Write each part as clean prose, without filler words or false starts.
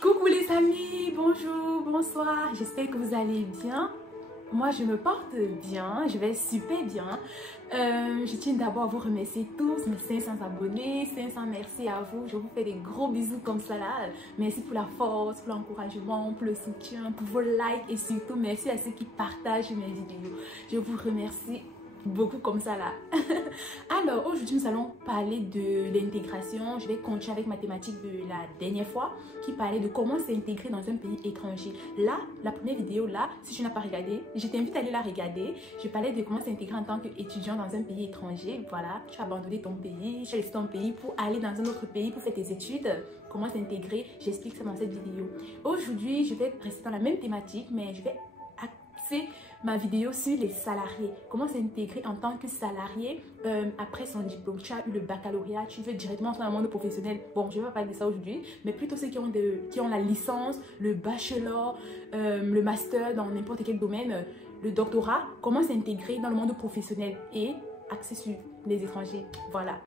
Coucou les amis, bonjour, bonsoir, j'espère que vous allez bien. Moi je me porte bien, je vais super bien. Je tiens d'abord à vous remercier tous mes 500 abonnés, 500 merci à vous. Je vous fais des gros bisous comme ça là. Merci pour la force, pour l'encouragement, pour le soutien, pour vos likes et surtout merci à ceux qui partagent mes vidéos. Je vous remercie beaucoup comme ça là. Alors aujourd'hui nous allons parler de l'intégration. Je vais continuer avec ma thématique de la dernière fois qui parlait de comment s'intégrer dans un pays étranger. Là, la première vidéo là, si tu n'as pas regardé, je t'invite à aller la regarder. Je parlais de comment s'intégrer en tant qu'étudiant dans un pays étranger. Voilà, tu as abandonné ton pays, tu as laissé ton pays pour aller dans un autre pays pour faire tes études. Comment s'intégrer, j'explique ça dans cette vidéo. Aujourd'hui, je vais rester dans la même thématique, mais je vais axer ma vidéo sur les salariés. Comment s'intégrer en tant que salarié après son diplôme. Tu as eu le baccalauréat, tu veux directement entrer dans le monde professionnel. Bon, je ne vais pas parler de ça aujourd'hui, mais plutôt ceux qui ont la licence, le bachelor, le master dans n'importe quel domaine, le doctorat. Comment s'intégrer dans le monde professionnel et axer sur les étrangers. Voilà.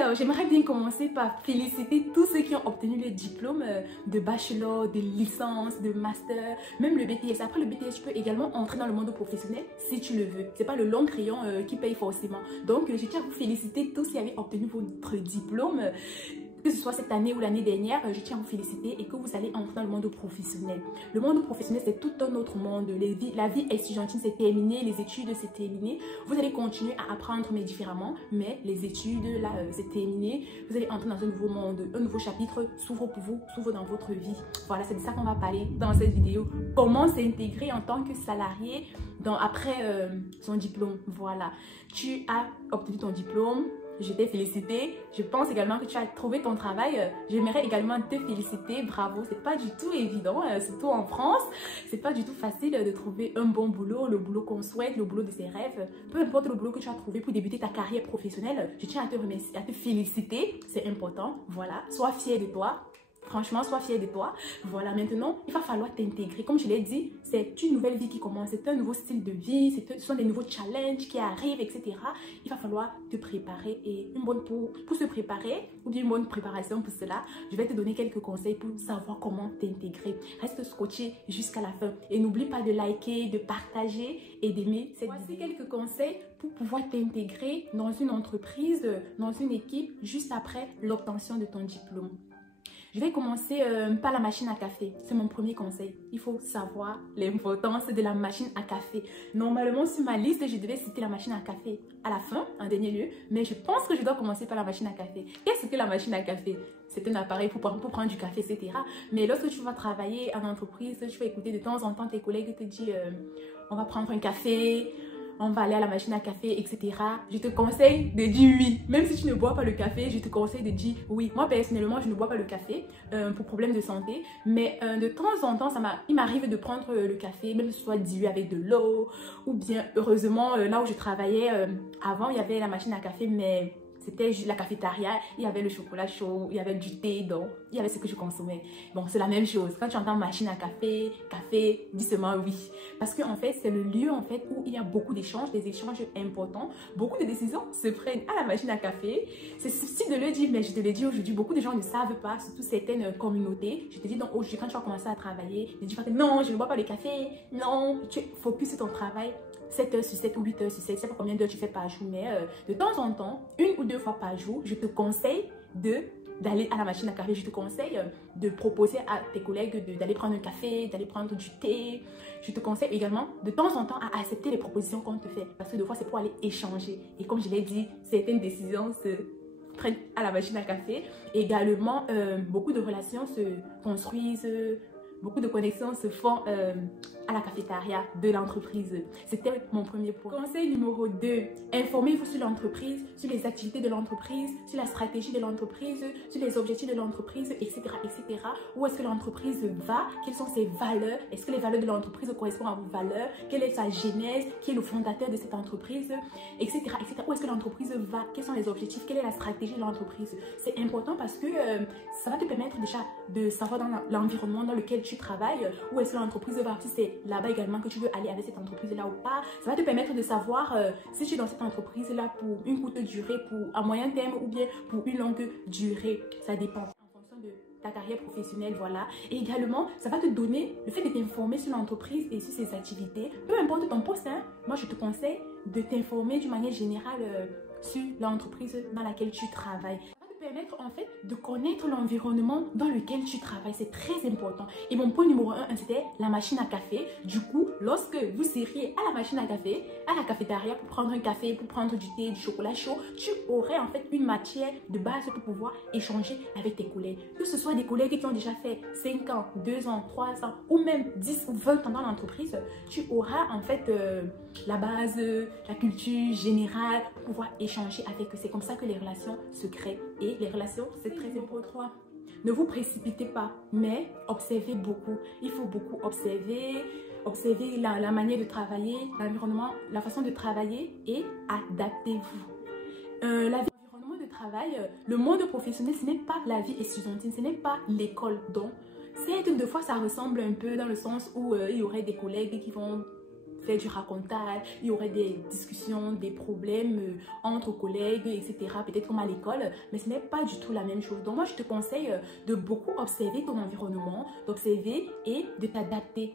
Alors, j'aimerais bien commencer par féliciter tous ceux qui ont obtenu le diplôme de bachelor, de licence, de master, même le BTS. Après le BTS, tu peux également entrer dans le monde professionnel si tu le veux. C'est pas le long crayon qui paye forcément. Donc, je tiens à vous féliciter tous qui avez obtenu votre diplôme. Que ce soit cette année ou l'année dernière, je tiens à vous féliciter et que vous allez entrer dans le monde professionnel. Le monde professionnel, c'est tout un autre monde. La vie estudiantine, c'est terminé, les études, c'est terminé. Vous allez continuer à apprendre, mais différemment. Mais les études, là, c'est terminé. Vous allez entrer dans un nouveau monde, un nouveau chapitre s'ouvre pour vous, s'ouvre dans votre vie. Voilà, c'est de ça qu'on va parler dans cette vidéo. Comment s'intégrer en tant que salarié après son diplôme. Voilà, tu as obtenu ton diplôme. Je t'ai félicité. Je pense également que tu as trouvé ton travail. J'aimerais également te féliciter. Bravo. C'est pas du tout évident, surtout en France. C'est pas du tout facile de trouver un bon boulot, le boulot qu'on souhaite, le boulot de ses rêves. Peu importe le boulot que tu as trouvé pour débuter ta carrière professionnelle, je tiens à te remercier, à te féliciter. C'est important. Voilà. Sois fier de toi. Franchement, sois fier de toi. Voilà, maintenant, il va falloir t'intégrer. Comme je l'ai dit, c'est une nouvelle vie qui commence. C'est un nouveau style de vie. Ce sont des nouveaux challenges qui arrivent, etc. Il va falloir te préparer. Et pour se préparer, ou bien une bonne préparation pour cela, je vais te donner quelques conseils pour savoir comment t'intégrer. Reste scotché jusqu'à la fin. Et n'oublie pas de liker, de partager et d'aimer cette vidéo. Voici quelques conseils pour pouvoir t'intégrer dans une entreprise, dans une équipe, juste après l'obtention de ton diplôme. Je vais commencer par la machine à café. C'est mon premier conseil. Il faut savoir l'importance de la machine à café. Normalement, sur ma liste, je devais citer la machine à café à la fin, en dernier lieu. Mais je pense que je dois commencer par la machine à café. Qu'est-ce que la machine à café? C'est un appareil pour prendre du café, etc. Mais lorsque tu vas travailler en entreprise, tu vas écouter de temps en temps tes collègues te disent on va prendre un café, on va aller à la machine à café, etc. Je te conseille de dire oui. Même si tu ne bois pas le café, je te conseille de dire oui. Moi, personnellement, je ne bois pas le café pour problème de santé. Mais de temps en temps, il m'arrive de prendre le café, même si ce soit dilué avec de l'eau. Ou bien, heureusement, là où je travaillais avant, il y avait la machine à café, mais c'était la cafétéria, il y avait le chocolat chaud, il y avait du thé, donc il y avait ce que je consommais. Bon, c'est la même chose. Quand tu entends machine à café, dis seulement oui. Parce qu'en fait, c'est le lieu en fait où il y a beaucoup d'échanges, des échanges importants. Beaucoup de décisions se prennent à la machine à café. C'est difficile de le dire, mais je te le dis aujourd'hui, beaucoup de gens ne savent pas, surtout certaines communautés. Je te dis donc aujourd'hui, quand tu vas commencer à travailler, ne dis pas que non, je ne bois pas le café. Non, tu focuses sur ton travail. 7 heures sur 7 ou 8 heures sur 7, je ne sais pas combien d'heures tu fais par jour, mais de temps en temps, 1 ou 2 fois par jour, je te conseille d'aller à la machine à café. Je te conseille de proposer à tes collègues d'aller prendre un café, d'aller prendre du thé. Je te conseille également de temps en temps à accepter les propositions qu'on te fait, parce que des fois, c'est pour aller échanger. Et comme je l'ai dit, certaines décisions se prennent à la machine à café. Également, beaucoup de relations se construisent. Beaucoup de connexions se font à la cafétéria de l'entreprise. C'était mon premier point. Conseil numéro 2, informez-vous sur l'entreprise, sur les activités de l'entreprise, sur la stratégie de l'entreprise, sur les objectifs de l'entreprise, etc., etc. Où est-ce que l'entreprise va? Quelles sont ses valeurs? Est-ce que les valeurs de l'entreprise correspondent à vos valeurs? Quelle est sa genèse? Qui est le fondateur de cette entreprise? Etc., etc. Où est-ce que l'entreprise va? Quels sont les objectifs? Quelle est la stratégie de l'entreprise? C'est important parce que ça va te permettre déjà de savoir dans l'environnement dans lequel tu travailles, où est-ce que l'entreprise va, si c'est là-bas également que tu veux aller avec cette entreprise-là ou pas. Ça va te permettre de savoir si tu es dans cette entreprise-là pour une courte durée, à moyen terme ou bien pour une longue durée. Ça dépend en fonction de ta carrière professionnelle, voilà. Et également, ça va te donner le fait de t'informer sur l'entreprise et sur ses activités. Peu importe ton poste, hein, moi je te conseille de t'informer d'une manière générale sur l'entreprise dans laquelle tu travailles. Permettre en fait de connaître l'environnement dans lequel tu travailles, c'est très important. Et mon point numéro 1, c'était la machine à café. Du coup, lorsque vous seriez à la machine à café, à la cafétéria pour prendre un café, pour prendre du thé, du chocolat chaud, tu aurais en fait une matière de base pour pouvoir échanger avec tes collègues. Que ce soit des collègues qui ont déjà fait 5 ans, 2 ans, 3 ans ou même 10 ou 20 ans dans l'entreprise, tu auras en fait la base, la culture générale pour pouvoir échanger avec eux. C'est comme ça que les relations se créent. Et les relations, c'est très important. Ne vous précipitez pas, mais observez beaucoup. Il faut beaucoup observer. Observez la manière de travailler, l'environnement, la façon de travailler et adaptez-vous. L'environnement de travail, le monde professionnel, ce n'est pas la vie étudiantine, ce n'est pas l'école. Donc, certes, des fois, ça ressemble un peu dans le sens où il y aurait des collègues qui vont faire du racontage, il y aurait des discussions, des problèmes entre collègues, etc. Peut-être comme à l'école, mais ce n'est pas du tout la même chose. Donc moi, je te conseille de beaucoup observer ton environnement, d'observer et de t'adapter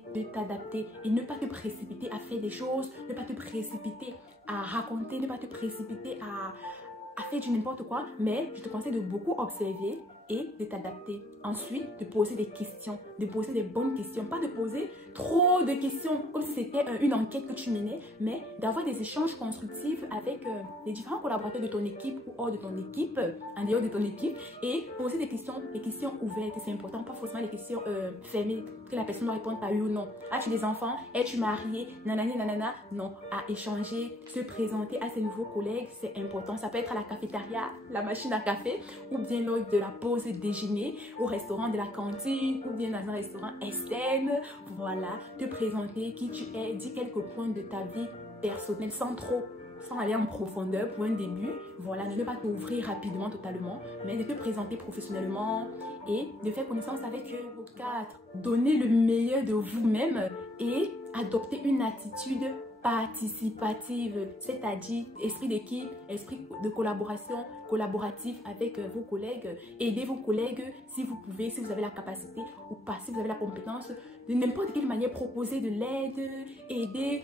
et ne pas te précipiter à faire des choses, ne pas te précipiter à raconter, ne pas te précipiter à faire du n'importe quoi, mais je te conseille de beaucoup observer et de t'adapter. Ensuite, de poser des questions, de poser des bonnes questions. Pas de poser trop de questions comme si c'était une enquête que tu menais, mais d'avoir des échanges constructifs avec les différents collaborateurs de ton équipe ou hors de ton équipe, en dehors de ton équipe, et poser des questions ouvertes. C'est important, pas forcément les questions fermées, que la personne doit répondre par oui ou non. As-tu des enfants? Es-tu marié? Nanani, nanana. Non, à échanger, se présenter à ses nouveaux collègues, c'est important. Ça peut être à la cafétéria, la machine à café, ou bien lors de la pause déjeuner, au restaurant de la cantine, ou bien dans un restaurant externe. Voilà, te présenter qui tu es, dis quelques points de ta vie personnelle sans aller en profondeur pour un début. Voilà, ne pas t'ouvrir rapidement totalement, mais de te présenter professionnellement et de faire connaissance avec vos cadres. Donnez le meilleur de vous-même et adopter une attitude participative, c'est-à-dire esprit d'équipe, esprit de collaboratif avec vos collègues. Aidez vos collègues si vous pouvez, si vous avez la capacité ou pas, si vous avez la compétence, de n'importe quelle manière, proposer de l'aide, aider.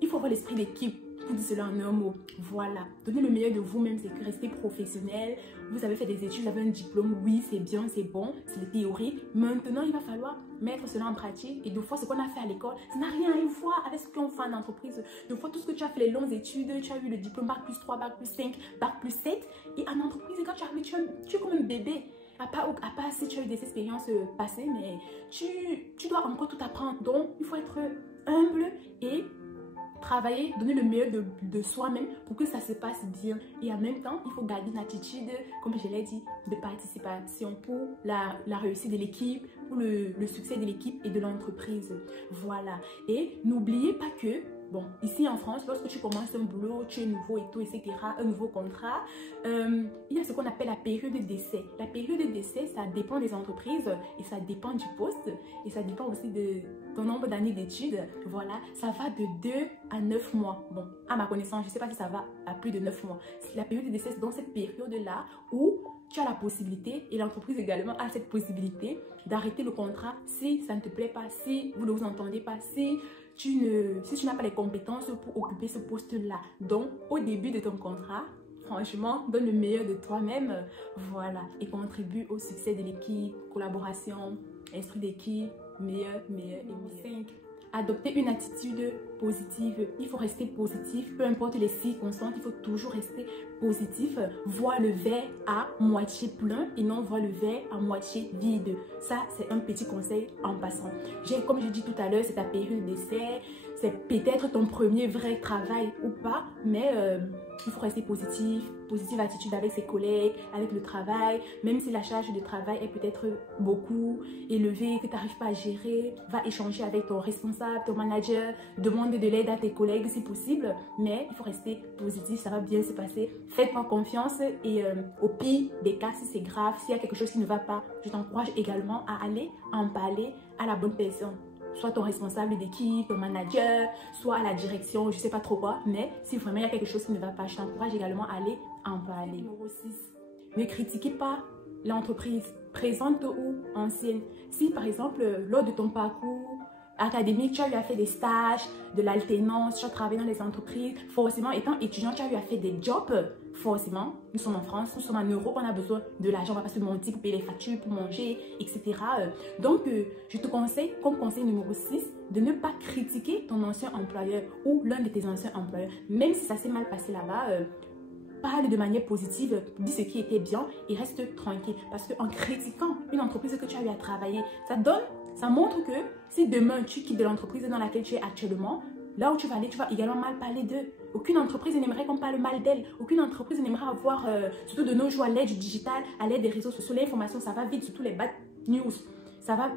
Il faut avoir l'esprit d'équipe. Pour dire cela en un mot, voilà. Donnez le meilleur de vous-même, c'est que restez professionnel. Vous avez fait des études, vous avez un diplôme, oui, c'est bien, c'est bon, c'est la théorie. Maintenant, il va falloir mettre cela en pratique. Et deux fois, ce qu'on a fait à l'école, ça n'a rien à voir avec ce qu'on fait en entreprise. Deux fois, tout ce que tu as fait, les longues études, tu as eu le diplôme Bac plus 3, Bac plus 5, Bac plus 7. Et en entreprise, quand tu arrives, tu es comme un bébé. À part si tu as eu des expériences passées, mais tu dois encore tout apprendre. Donc, il faut être humble et travailler, donner le meilleur de soi-même pour que ça se passe bien. Et en même temps, il faut garder une attitude, comme je l'ai dit, de participation pour la réussite de l'équipe, pour le succès de l'équipe et de l'entreprise. Voilà. Et n'oubliez pas que, bon, ici en France, lorsque tu commences un boulot, tu es nouveau et tout, etc., un nouveau contrat, il y a ce qu'on appelle la période d'essai. La période d'essai, ça dépend des entreprises et ça dépend du poste et ça dépend aussi de ton nombre d'années d'études. Voilà, ça va de 2 à 9 mois. Bon, à ma connaissance, je ne sais pas si ça va à plus de 9 mois. La période d'essai, c'est dans cette période-là où tu as la possibilité, et l'entreprise également a cette possibilité, d'arrêter le contrat si ça ne te plaît pas, si vous ne vous entendez pas, si tu n'as pas les compétences pour occuper ce poste-là. Donc, au début de ton contrat, franchement, donne le meilleur de toi-même, voilà, et contribue au succès de l'équipe, collaboration, esprit d'équipe, meilleur et meilleur. 5. Adopter une attitude positive. Il faut rester positif, peu importe les circonstances, il faut toujours rester positif. Voir le verre à moitié plein et non voir le verre à moitié vide. Ça, c'est un petit conseil en passant. Comme je dis tout à l'heure, c'est ta période d'essai. C'est peut-être ton premier vrai travail ou pas, mais il faut rester positif, positive attitude avec ses collègues, avec le travail. Même si la charge de travail est peut-être beaucoup élevée, que tu n'arrives pas à gérer, va échanger avec ton responsable, ton manager, demande de l'aide à tes collègues si possible. Mais il faut rester positif, ça va bien se passer. Faites-moi confiance et au pire des cas, si c'est grave, s'il y a quelque chose qui ne va pas, je t'encourage également à aller en parler à la bonne personne. Soit ton responsable d'équipe, ton manager, soit à la direction, je ne sais pas trop quoi. Mais si vraiment il y a quelque chose qui ne va pas, je t'encourage également à aller en parler. Numéro 6. Ne critiquez pas l'entreprise, présente ou ancienne. Si par exemple, lors de ton parcours académique, tu as eu à faire des stages, de l'alternance, tu as travaillé dans les entreprises, forcément, étant étudiant, tu as eu à faire des jobs, forcément, nous sommes en France, nous sommes en Europe, on a besoin de l'argent, on va pas se mentir pour payer les factures, pour manger, etc. Donc, je te conseille, comme conseil numéro 6, de ne pas critiquer ton ancien employeur ou l'un de tes anciens employeurs, même si ça s'est mal passé là-bas. Parle de manière positive, dis ce qui était bien et reste tranquille. Parce qu'en critiquant une entreprise que tu as eu à travailler, ça montre que si demain tu quittes de l'entreprise dans laquelle tu es actuellement, là où tu vas aller, tu vas également mal parler d'eux. Aucune entreprise n'aimerait qu'on parle mal d'elle. Aucune entreprise n'aimerait avoir, surtout de nos jours à l'aide du digital, à l'aide des réseaux sociaux, l'information, ça va vite, surtout les bad news. Ça va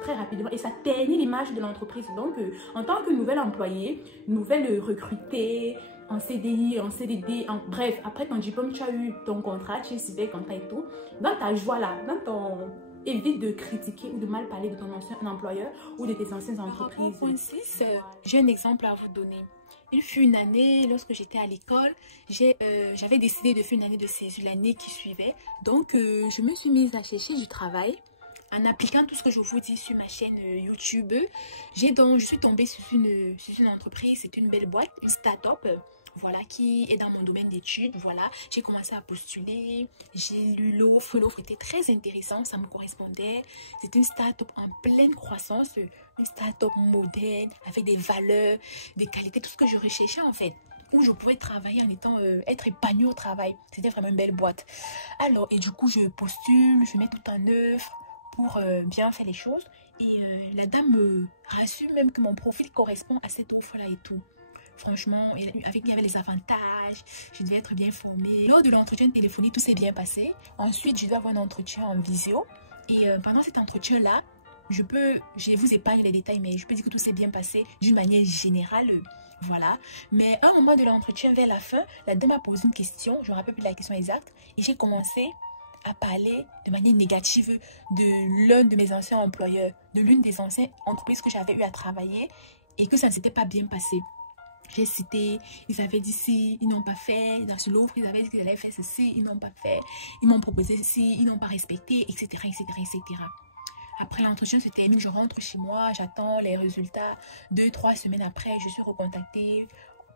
très rapidement et ça ternit l'image de l'entreprise. Donc, en tant que nouvel employé, nouvelle recrutée, en CDI, en CDD, bref, après ton diplôme, tu as eu ton contrat, tu es cyber contrat et tout. Dans ta joie là, évite de critiquer ou de mal parler de ton ancien employeur ou de tes anciennes entreprises. Point 6, j'ai un exemple à vous donner. Il fut une année, lorsque j'étais à l'école, j'avais décidé de faire une année de césure l'année qui suivait. Donc, je me suis mise à chercher du travail. En appliquant tout ce que je vous dis sur ma chaîne YouTube, je suis tombée sur une entreprise, c'est une belle boîte, une start-up, voilà, qui est dans mon domaine d'études. Voilà, j'ai commencé à postuler, j'ai lu l'offre était très intéressante, ça me correspondait. C'était une start-up en pleine croissance, une start-up moderne, avec des valeurs, des qualités, tout ce que je recherchais en fait, où je pouvais travailler en étant, être épanouie au travail. C'était vraiment une belle boîte. Alors, et du coup, je postule, je mets tout en œuvre pour bien faire les choses. Et la dame me rassure même que mon profil correspond à cette offre-là et tout. Franchement, il y avait les avantages, je devais être bien formée. Lors de l'entretien téléphonique, tout s'est bien passé. Ensuite, je devais avoir un entretien en visio. Et pendant cet entretien-là, je vous épargne les détails, mais je peux dire que tout s'est bien passé d'une manière générale. Voilà. Mais à un moment de l'entretien, vers la fin, la dame m'a posé une question, je ne me rappelle plus la question exacte, et j'ai commencé à parler de manière négative de l'un de mes anciens employeurs, de l'une des anciennes entreprises que j'avais eu à travailler et que ça ne s'était pas bien passé. J'ai cité, ils avaient dit si, ils n'ont pas fait, dans l'offre, ils avaient dit qu'ils allaient faire ceci, ils n'ont pas fait, ils m'ont proposé ceci, ils n'ont pas respecté, etc., etc., etc. Après l'entretien se termine, je rentre chez moi, j'attends les résultats. 2-3 semaines après, je suis recontactée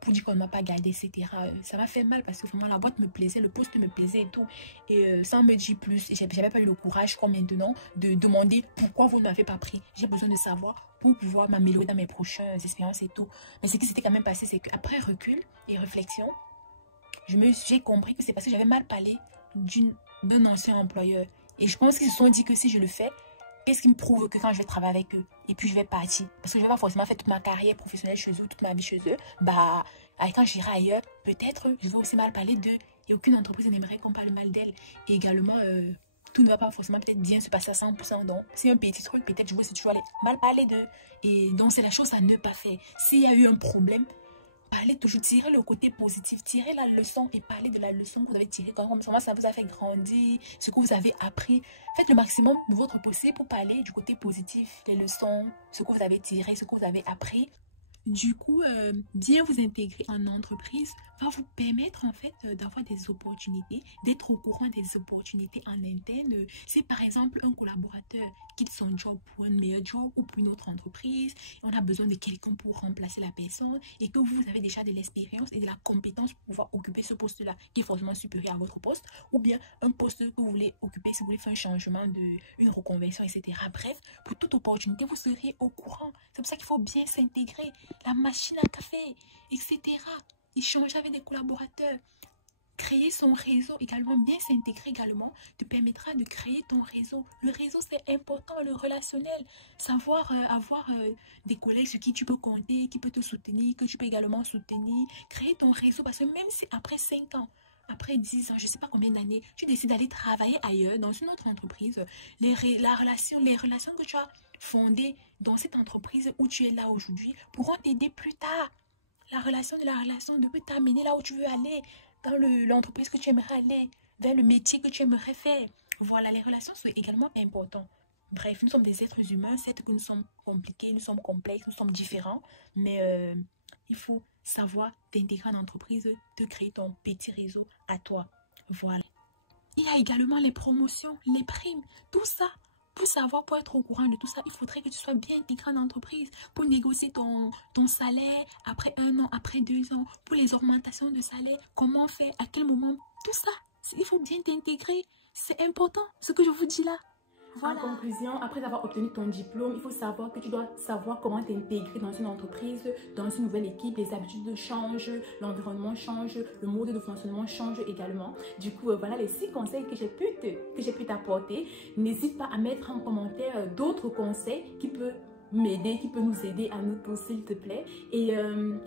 pour dire qu'on ne m'a pas gardé, etc. Ça m'a fait mal parce que vraiment la boîte me plaisait, le poste me plaisait et tout. Et sans me dire plus, j'avais pas eu le courage comme maintenant de demander pourquoi vous ne m'avez pas pris. J'ai besoin de savoir pour pouvoir m'améliorer dans mes prochaines expériences et tout. Mais ce qui s'était quand même passé, c'est qu'après recul et réflexion, j'ai compris que c'est parce que j'avais mal parlé d'un ancien employeur. Et je pense qu'ils se sont dit que si je le fais, qu'est-ce qui me prouve que quand je vais travailler avec eux et puis je vais partir, parce que je vais pas forcément faire toute ma carrière professionnelle chez eux, toute ma vie chez eux, bah quand j'irai ailleurs, peut-être je vais aussi mal parler d'eux et aucune entreprise n'aimerait qu'on parle mal d'elle. Et également, tout ne va pas forcément peut-être bien se passer à 100%. Donc, c'est un petit truc, peut-être je vais toujours aller mal parler d'eux. Et donc, c'est la chose à ne pas faire. S'il y a eu un problème, parlez toujours, tirez le côté positif, tirez la leçon et parlez de la leçon que vous avez tirée. Comme ça vous a fait grandir, ce que vous avez appris. Faites le maximum de votre possible pour parler du côté positif, les leçons, ce que vous avez tiré, ce que vous avez appris. Du coup, bien vous intégrer en entreprise va vous permettre en fait d'avoir des opportunités, d'être au courant des opportunités en interne. Si par exemple un collaborateur quitte son job pour un meilleur job ou pour une autre entreprise, on a besoin de quelqu'un pour remplacer la personne et que vous avez déjà de l'expérience et de la compétence pour pouvoir occuper ce poste-là qui est forcément supérieur à votre poste, ou bien un poste que vous voulez occuper si vous voulez faire un changement, une reconversion, etc. Bref, pour toute opportunité, vous serez au courant. C'est pour ça qu'il faut bien s'intégrer. La machine à café, etc. Échanger avec des collaborateurs. Créer son réseau également, bien s'intégrer également, te permettra de créer ton réseau. Le réseau, c'est important, le relationnel. Savoir avoir des collègues sur qui tu peux compter, qui peut te soutenir, que tu peux également soutenir. Créer ton réseau, parce que même si après 5 ans, après 10 ans, je ne sais pas combien d'années, tu décides d'aller travailler ailleurs, dans une autre entreprise, les relations que tu as fondées dans cette entreprise où tu es là aujourd'hui pourront t'aider plus tard. La relation peut t'amener là où tu veux aller, dans l'entreprise que tu aimerais aller, vers le métier que tu aimerais faire. Voilà, les relations sont également importantes. Bref, nous sommes des êtres humains, c'est que nous sommes compliqués, nous sommes complexes, nous sommes différents, mais il faut savoir t'intégrer en entreprise, de créer ton petit réseau à toi. Voilà. Il y a également les promotions, les primes, tout ça. Pour savoir, pour être au courant de tout ça, il faudrait que tu sois bien intégré en entreprise pour négocier ton salaire après 1 an, après 2 ans, pour les augmentations de salaire, comment faire, à quel moment, tout ça. Il faut bien t'intégrer. C'est important, ce que je vous dis là. Voilà. En conclusion, après avoir obtenu ton diplôme, il faut savoir que tu dois savoir comment t'intégrer dans une entreprise, dans une nouvelle équipe. Les habitudes changent, l'environnement change, le mode de fonctionnement change également. Du coup, voilà les 6 conseils que j'ai pu t'apporter. N'hésite pas à mettre en commentaire d'autres conseils qui peuvent m'aider, qui peuvent nous aider à nous tous, s'il te plaît. Et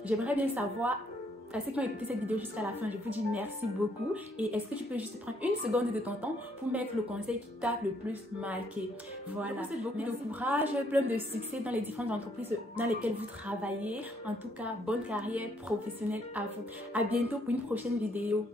j'aimerais bien savoir, à ceux qui ont écouté cette vidéo jusqu'à la fin, je vous dis merci beaucoup. Et est-ce que tu peux juste prendre 1 seconde de ton temps pour mettre le conseil qui t'a le plus marqué? Voilà. Je vous souhaite beaucoup de courage, plein de succès dans les différentes entreprises dans lesquelles vous travaillez. En tout cas, bonne carrière professionnelle à vous. À bientôt pour une prochaine vidéo.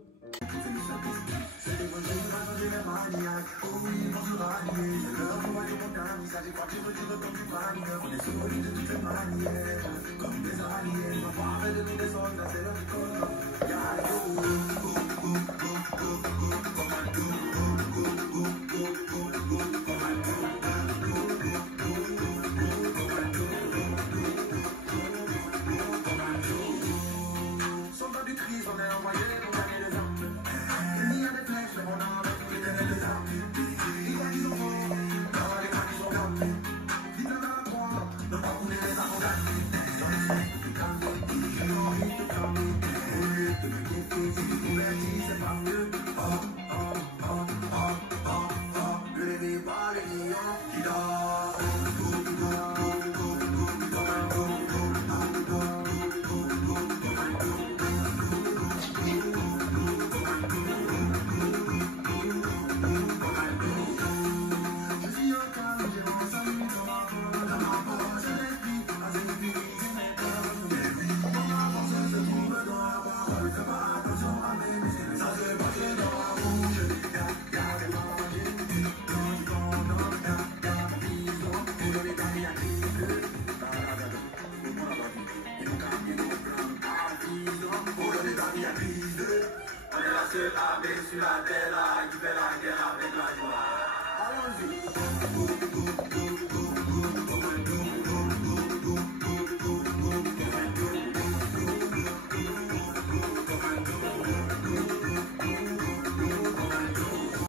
On est la seule ave sur la terre.